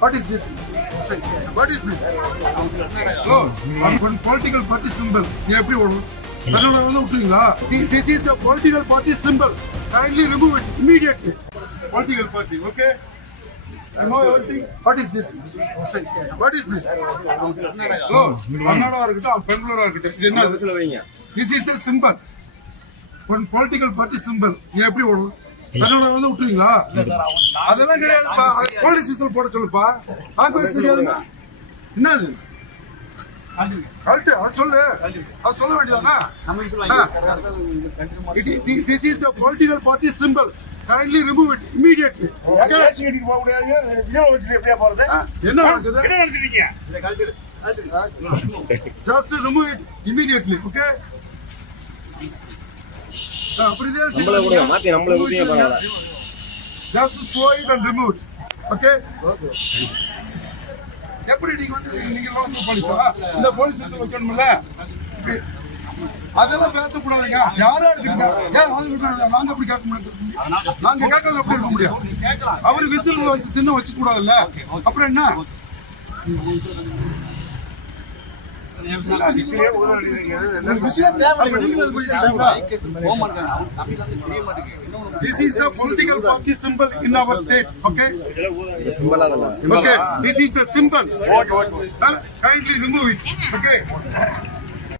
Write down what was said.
What is this? What is this? Oh, one political party symbol. நீ எப்படி ஓடும்? அதோட வந்து விட்டுறீங்களா? This is the political party symbol. Kindly remove it immediately. Political party, okay? I know everything. What is this? What is this? Oh, Kannada இருக்கட்டும், பெங்களூரா இருக்கட்டும். இது என்னது? This is the symbol. One political party symbol. நீ எப்படி ஓடும்? அதோட வந்து விட்டுறீங்களா? அதெல்லாம் கிடையாதுப்பா. போலீஸ் விசில் போட சொல்லுப்பா. ஆக்கு தெரியாதுன்னா என்னது? கரெக்ட், அது சொல்லு. அது சொல்ல வேண்டியதானா? This is the political party symbol. Kindly remove it immediately. Okay? என்ன நடக்குது? Just remove it immediately. Okay? Just throw it and remove it. Okay? எப்படி நீங்க வந்து நீங்க லோக்கல் போலீஸா? இந்த போலீஸ் ஸ்டேஷன் வைக்கணும்ல? அதெல்லாம் பேசக்கூடாதுங்க. யாரா இருக்கீங்க? ஏன் நாங்க எப்படி கேட்க முடியும்? நாங்க கேட்கறது எப்படி இருக்க முடியும்? அவரு விசில் வச்சு சின்ன வச்சு கூடாதுல்ல? அப்புறம் என்ன? This is the political party symbol in our state. Okay? Okay. This is the symbol. Kindly remove it. Okay?